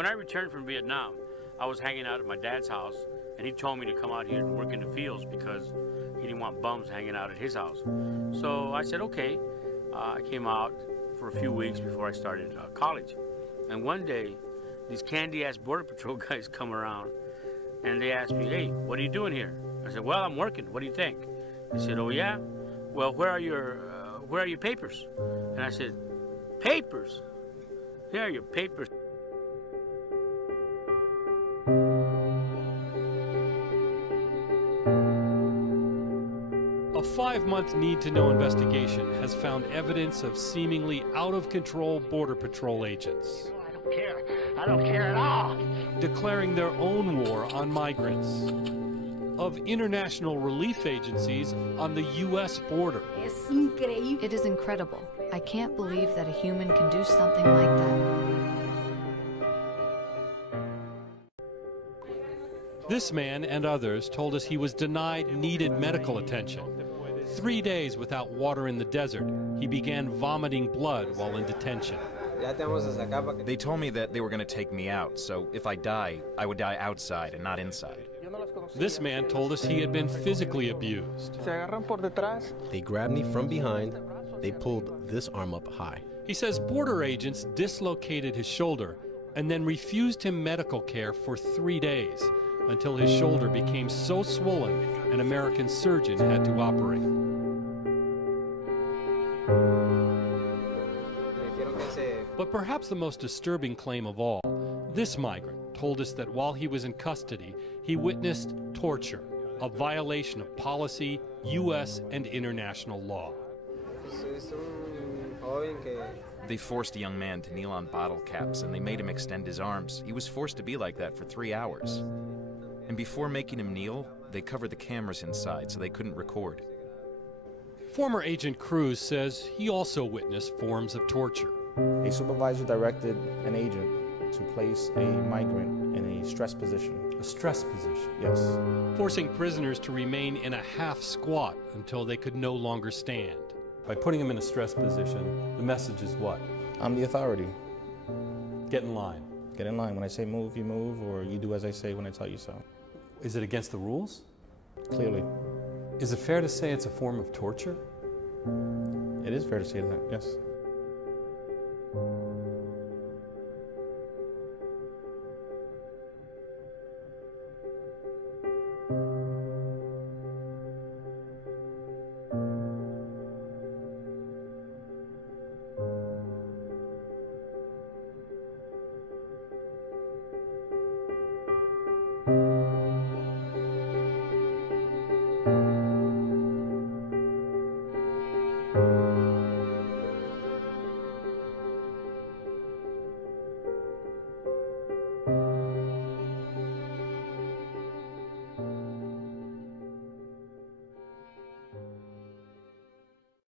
When I returned from Vietnam, I was hanging out at my dad's house, and he told me to come out here and work in the fields because he didn't want bums hanging out at his house. So I said, okay. I came out for a few weeks before I started college. And one day, these candy-ass Border Patrol guys come around, and they asked me, hey, what are you doing here? I said, well, I'm working. What do you think? They said, oh, yeah? Well, where are your papers? And I said, papers? Here are your papers. A 5-month need-to-know investigation has found evidence of seemingly out-of-control Border Patrol agents. I don't care. I don't care at all. Declaring their own war on migrants. Of international relief agencies on the U.S. border. It is incredible. I can't believe that a human can do something like that. This man and others told us he was denied needed medical attention. 3 days without water in the desert, he began vomiting blood while in detention. They told me that they were going to take me out, so if I die, I would die outside and not inside. This man told us he had been physically abused. They grabbed me from behind. They pulled this arm up high. He says border agents dislocated his shoulder and then refused him medical care for 3 days until his shoulder became so swollen an American surgeon had to operate. But perhaps the most disturbing claim of all, this migrant told us that while he was in custody, he witnessed torture, a violation of policy, U.S. and international law. They forced a young man to kneel on bottle caps and they made him extend his arms. He was forced to be like that for 3 hours. And before making him kneel, they covered the cameras inside so they couldn't record. Former Agent Cruz says he also witnessed forms of torture. A supervisor directed an agent to place a migrant in a stress position. A stress position? Yes. Forcing prisoners to remain in a half squat until they could no longer stand. By putting them in a stress position, the message is what? I'm the authority. Get in line. Get in line. When I say move, you move, or you do as I say when I tell you so. Is it against the rules? Clearly. Is it fair to say it's a form of torture? It is fair to say that, yes.